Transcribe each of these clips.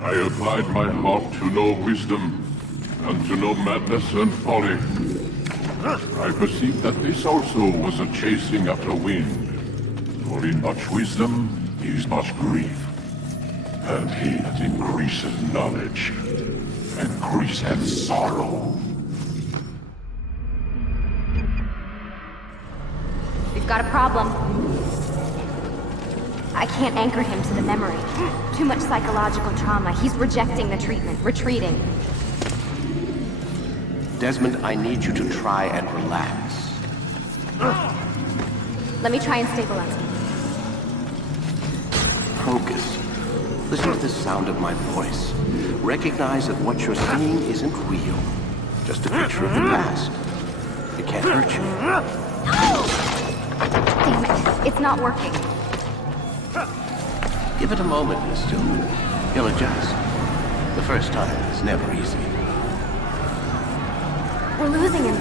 I applied my heart to know wisdom, and to know madness and folly. I perceived that this also was a chasing after wind. For in much wisdom is much grief. And he that increaseth knowledge, increaseth sorrow. We've got a problem. I can't anchor him to the memory. Too much psychological trauma. He's rejecting the treatment, retreating. Desmond, I need you to try and relax. Let me try and stabilize him. Focus. Listen to the sound of my voice. Recognize that what you're seeing isn't real. Just a picture of the past. It can't hurt you. Damn it. It's not working. Give it a moment, Miss Stillman. He'll adjust. The first time is never easy. We're losing him.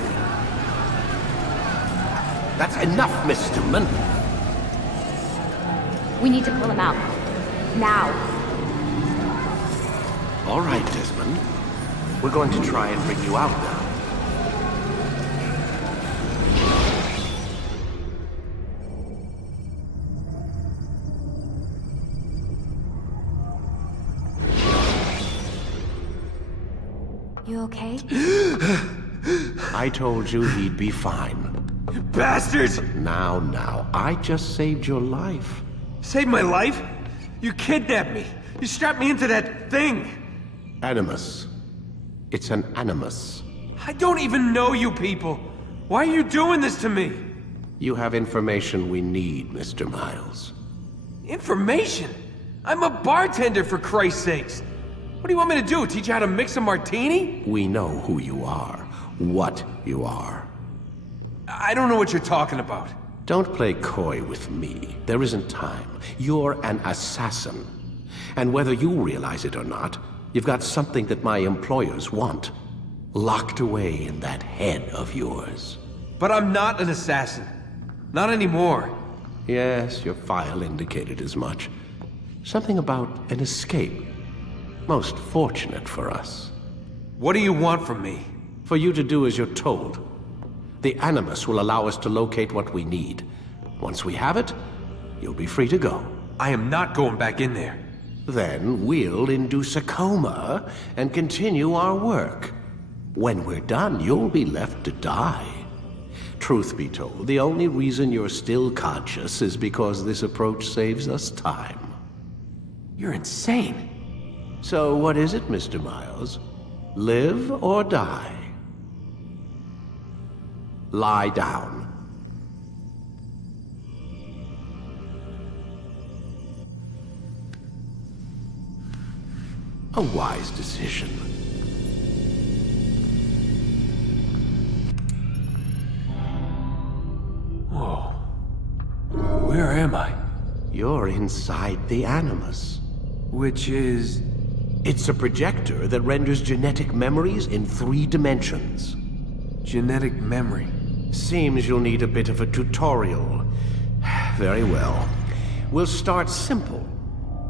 That's enough, Miss Stillman. We need to pull him out. Now. All right, Desmond. We're going to try and bring you out now. You okay? I told you he'd be fine. You bastards! Now, I just saved your life. Saved my life? You kidnapped me. You strapped me into that thing. Animus. It's an animus. I don't even know you people. Why are you doing this to me? You have information we need, Mr. Miles. Information? I'm a bartender, for Christ's sakes. What do you want me to do? Teach you how to mix a martini? We know who you are, what you are. I don't know what you're talking about. Don't play coy with me. There isn't time. You're an assassin. And whether you realize it or not, you've got something that my employers want. Locked away in that head of yours. But I'm not an assassin. Not anymore. Yes, your file indicated as much. Something about an escape. Most fortunate for us. What do you want from me? For you to do as you're told. The Animus will allow us to locate what we need. Once we have it, you'll be free to go. I am not going back in there. Then we'll induce a coma and continue our work. When we're done, you'll be left to die. Truth be told, the only reason you're still conscious is because this approach saves us time. You're insane. So what is it, Mr. Miles? Live or die? Lie down. A wise decision. Whoa. Where am I? You're inside the Animus. Which is... It's a projector that renders genetic memories in 3 dimensions. genetic memory. Seems you'll need a bit of a tutorial. Very well. We'll start simple.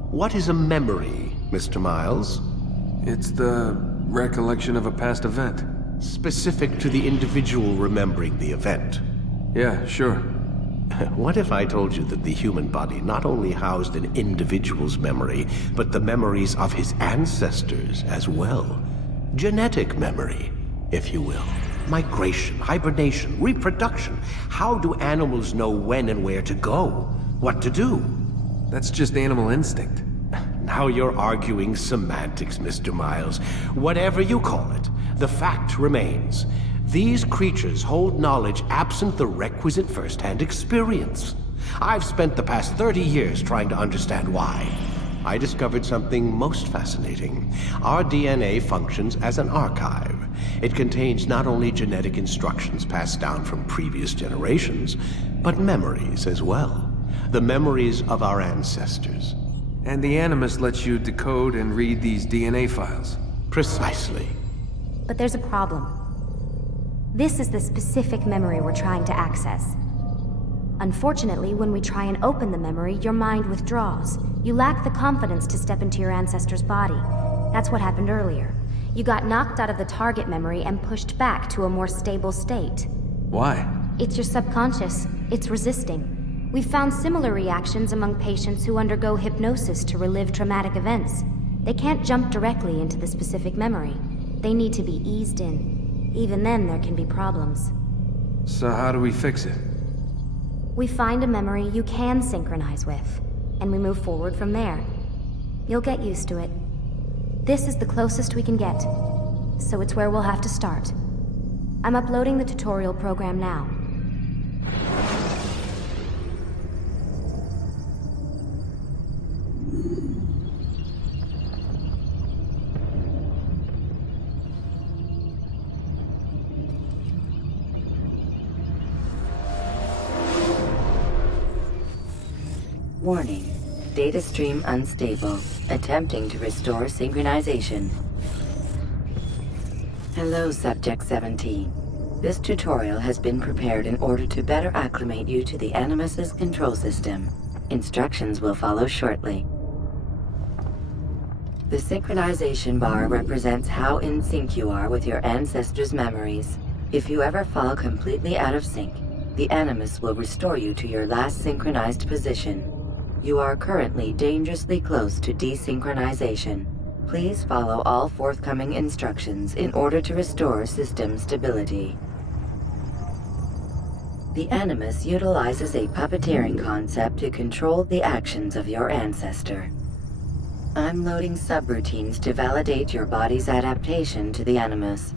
What is a memory, Mr. Miles? It's the recollection of a past event. Specific to the individual remembering the event. Yeah, sure. What if I told you that the human body not only housed an individual's memory, but the memories of his ancestors as well? Genetic memory, if you will. Migration, hibernation, reproduction. How do animals know when and where to go? What to do? That's just animal instinct. Now you're arguing semantics, Mr. Miles. Whatever you call it, the fact remains. These creatures hold knowledge absent the requisite first-hand experience. I've spent the past 30 years trying to understand why. I discovered something most fascinating. Our DNA functions as an archive. It contains not only genetic instructions passed down from previous generations, but memories as well. The memories of our ancestors. And the Animus lets you decode and read these DNA files. Precisely. But there's a problem. This is the specific memory we're trying to access. Unfortunately, when we try and open the memory, your mind withdraws. You lack the confidence to step into your ancestor's body. That's what happened earlier. You got knocked out of the target memory and pushed back to a more stable state. Why? It's your subconscious. It's resisting. We've found similar reactions among patients who undergo hypnosis to relive traumatic events. They can't jump directly into the specific memory. They need to be eased in. Even then, there can be problems. So how do we fix it? We find a memory you can synchronize with, and we move forward from there. You'll get used to it. This is the closest we can get, so it's where we'll have to start. I'm uploading the tutorial program now. Warning. Data stream unstable. Attempting to restore synchronization. Hello, Subject 17. This tutorial has been prepared in order to better acclimate you to the Animus's control system. Instructions will follow shortly. The synchronization bar represents how in sync you are with your ancestors' memories. If you ever fall completely out of sync, the Animus will restore you to your last synchronized position. You are currently dangerously close to desynchronization. Please follow all forthcoming instructions in order to restore system stability. The Animus utilizes a puppeteering concept to control the actions of your ancestor. I'm loading subroutines to validate your body's adaptation to the Animus.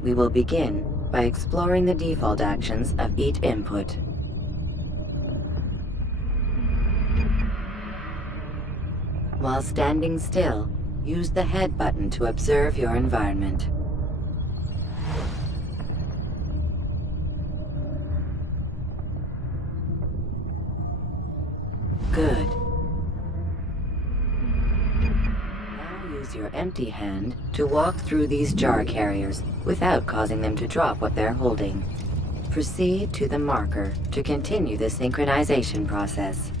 We will begin by exploring the default actions of each input. While standing still, use the head button to observe your environment. Good. Now use your empty hand to walk through these jar carriers without causing them to drop what they're holding. proceed to the marker to continue the synchronization process.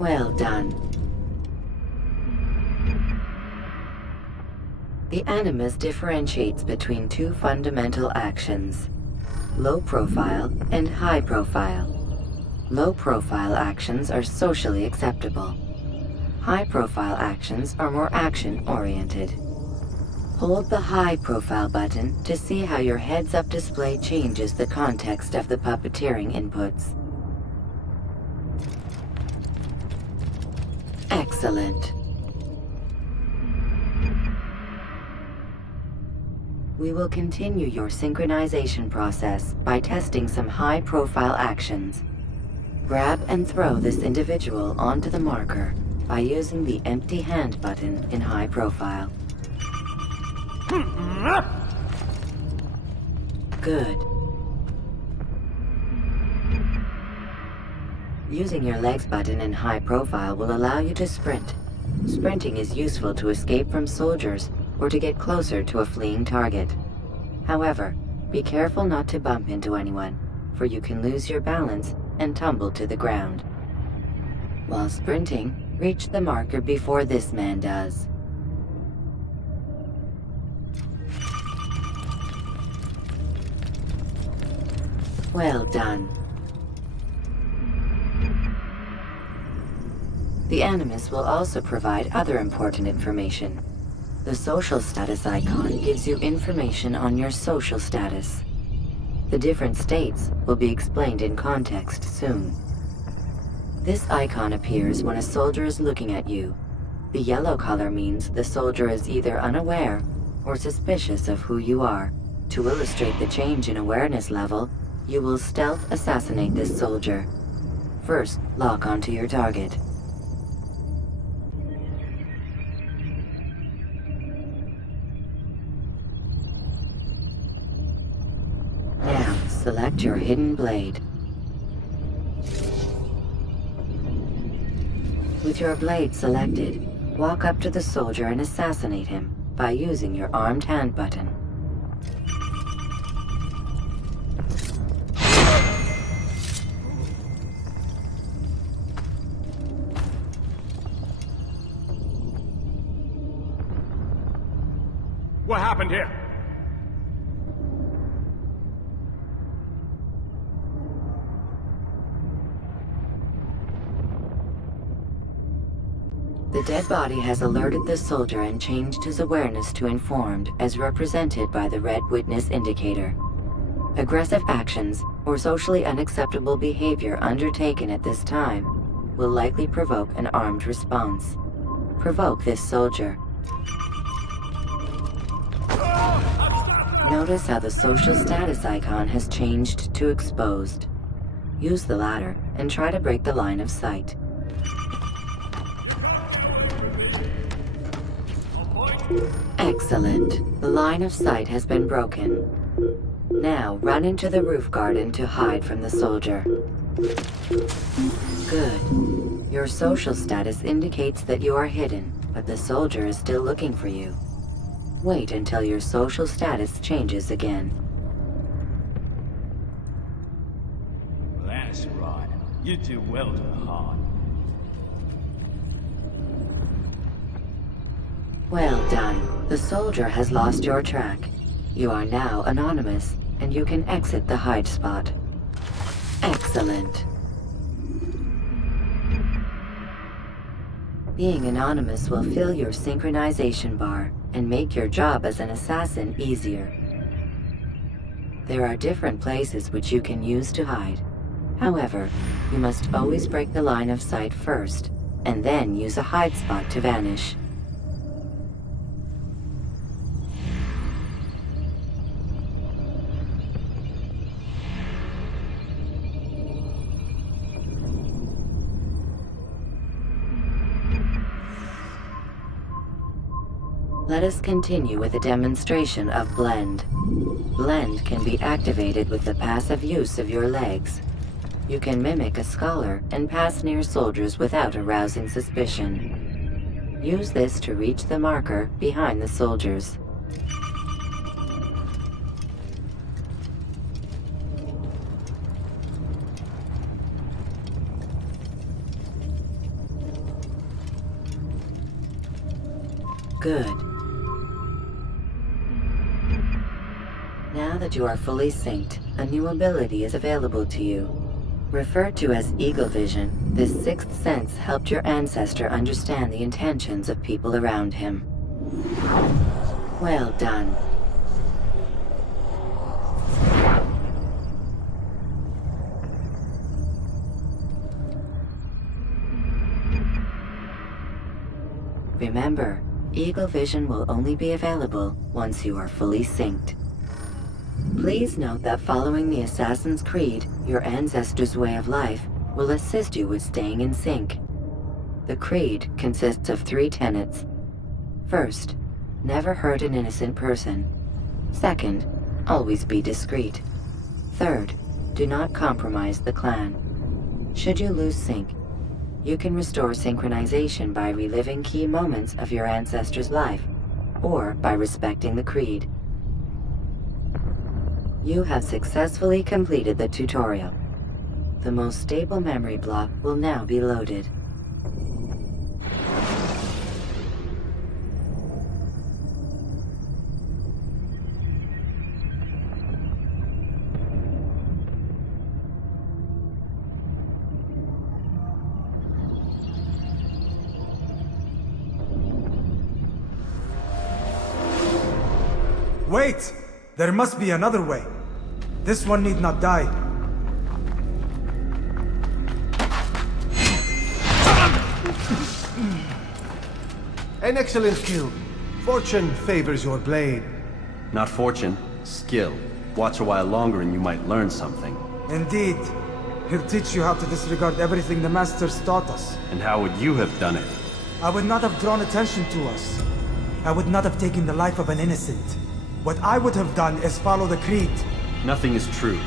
Well done. The Animus differentiates between two fundamental actions: low profile and high profile. Low profile actions are socially acceptable. High profile actions are more action-oriented. Hold the high profile button to see how your heads-up display changes the context of the puppeteering inputs. Excellent. We will continue your synchronization process by testing some high-profile actions. Grab and throw this individual onto the marker by using the empty hand button in high profile. Good. Using your legs button in high profile will allow you to sprint. Sprinting is useful to escape from soldiers or to get closer to a fleeing target. However, be careful not to bump into anyone, for you can lose your balance and tumble to the ground. While sprinting, reach the marker before this man does. Well done. The Animus will also provide other important information. The social status icon gives you information on your social status. The different states will be explained in context soon. This icon appears when a soldier is looking at you. The yellow color means the soldier is either unaware or suspicious of who you are. To illustrate the change in awareness level, you will stealth assassinate this soldier. First, lock onto your target. Now, select your hidden blade. With your blade selected, walk up to the soldier and assassinate him by using your armed hand button. What happened here? The dead body has alerted the soldier and changed his awareness to informed, as represented by the red witness indicator. Aggressive actions or socially unacceptable behavior undertaken at this time will likely provoke an armed response. Provoke this soldier. Notice how the social status icon has changed to exposed. Use the latter and try to break the line of sight. Excellent. The line of sight has been broken. Now run into the roof garden to hide from the soldier. Good. Your social status indicates that you are hidden, but the soldier is still looking for you. Wait until your social status changes again. That's right. You do well to hide. Well done. The soldier has lost your track. You are now anonymous, and you can exit the hide spot. Excellent. Being anonymous will fill your synchronization bar and make your job as an assassin easier. There are different places which you can use to hide. However, you must always break the line of sight first, and then use a hide spot to vanish. Let us continue with a demonstration of Blend. Blend can be activated with the passive use of your legs. You can mimic a scholar and pass near soldiers without arousing suspicion. Use this to reach the marker behind the soldiers. Good. Now that you are fully synced, a new ability is available to you. Referred to as Eagle Vision, this sixth sense helped your ancestor understand the intentions of people around him. Well done. Remember, Eagle Vision will only be available once you are fully synced. Please note that following the Assassin's Creed, your ancestors' way of life will assist you with staying in sync. The Creed consists of 3 tenets. First, never hurt an innocent person. Second, always be discreet. Third, do not compromise the clan. Should you lose sync, you can restore synchronization by reliving key moments of your ancestor's life, or by respecting the Creed. You have successfully completed the tutorial. The most stable memory block will now be loaded. Wait! There must be another way. This one need not die. An excellent kill. Fortune favors your blade. Not fortune, skill. Watch a while longer and you might learn something. Indeed. He'll teach you how to disregard everything the Masters taught us. And how would you have done it? I would not have drawn attention to us. I would not have taken the life of an innocent. What I would have done is follow the Creed. Nothing is true.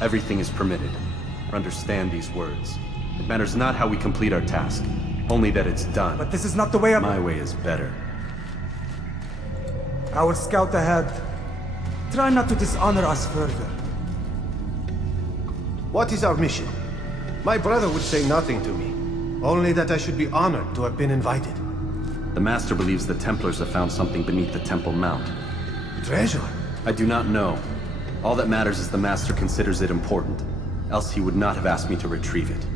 Everything is permitted. Understand these words. It matters not how we complete our task, only that it's done. But this is not the way My way is better. I will scout ahead. Try not to dishonor us further. What is our mission? My brother would say nothing to me. Only that I should be honored to have been invited. The Master believes the Templars have found something beneath the Temple Mount. Treasure? I do not know. All that matters is the Master considers it important. Else he would not have asked me to retrieve it.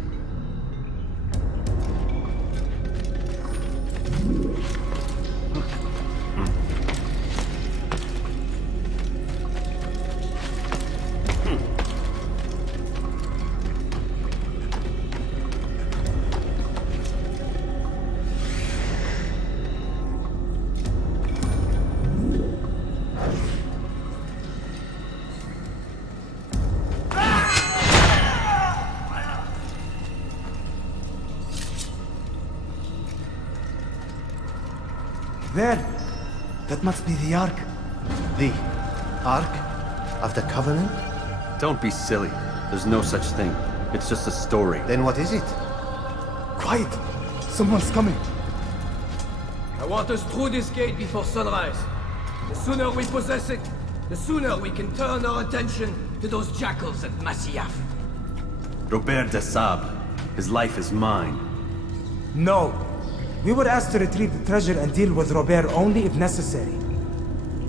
There! That must be the Ark. The Ark of the Covenant? Don't be silly. There's no such thing. It's just a story. Then what is it? Quiet! Someone's coming. I want us through this gate before sunrise. The sooner we possess it, the sooner we can turn our attention to those jackals at Masyaf. Robert de Sable. His life is mine. No. We were asked to retrieve the treasure and deal with Robert only if necessary.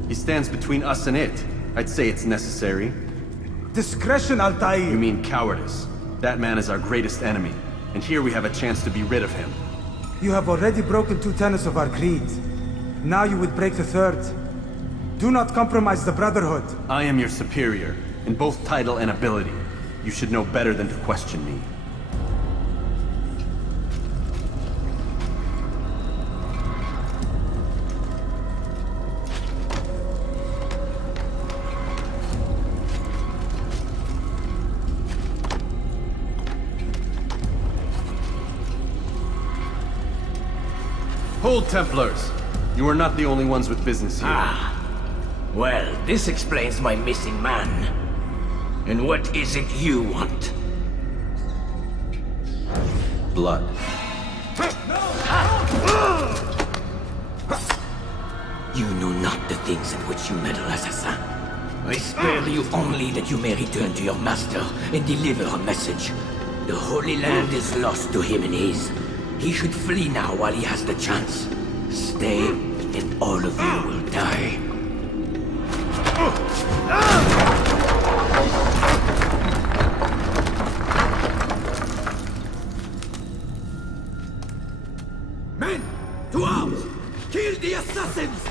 He stands between us and it. I'd say it's necessary. Discretion, Altair! You mean cowardice. That man is our greatest enemy, and here we have a chance to be rid of him. You have already broken 2 tenets of our creed. Now you would break the 3rd. Do not compromise the Brotherhood. I am your superior, in both title and ability. You should know better than to question me. Hold, Templars! You are not the only ones with business here. Well, this explains my missing man. And what is it you want? blood. You know not the things in which you meddle, assassin. I spare you only that you may return to your master and deliver a message. The Holy Land is lost to him and his. He should flee now while he has the chance. Stay, and all of you will die. Men, to arms! Kill the assassins!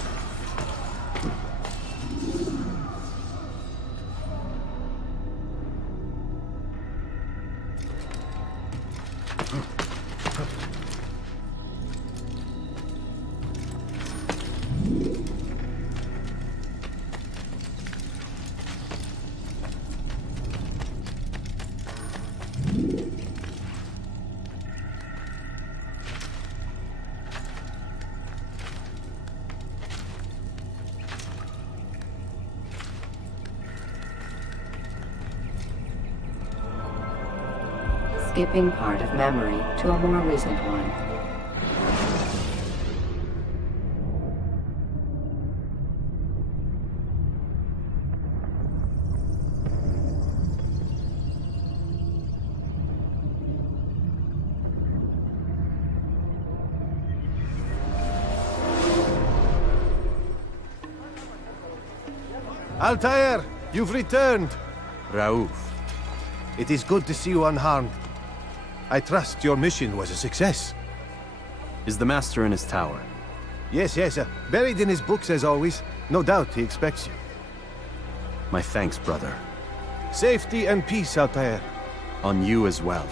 Skipping part of memory to a more recent one. Altair, you've returned. Raouf. It is good to see you unharmed. I trust your mission was a success. Is the Master in his tower? Yes, buried in his books as always. No doubt he expects you. My thanks, brother. Safety and peace, Altair. On you as well.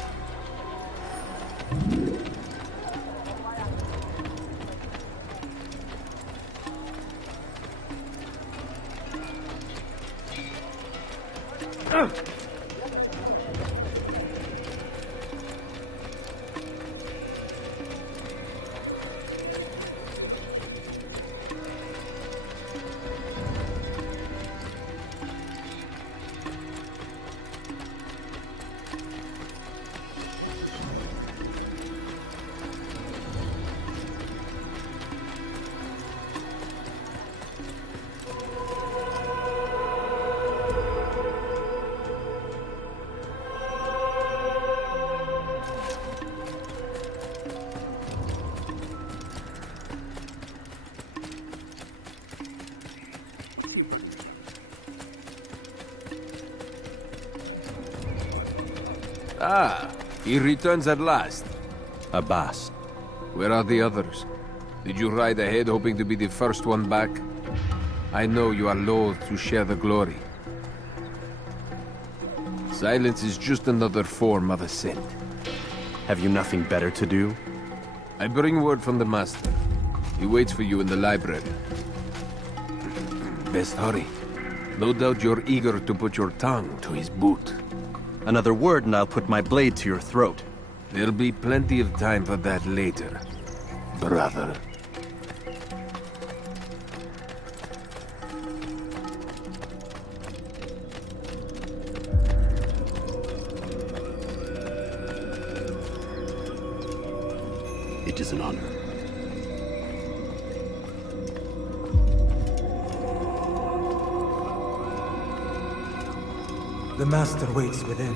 Ah, he returns at last. Abbas. Where are the others? Did you ride ahead hoping to be the first one back? I know you are loath to share the glory. Silence is just another form of assent. Have you nothing better to do? I bring word from the Master. He waits for you in the library. Best hurry. No doubt you're eager to put your tongue to his boot. Another word and I'll put my blade to your throat. There'll be plenty of time for that later, brother. It is an honor. The Master waits within.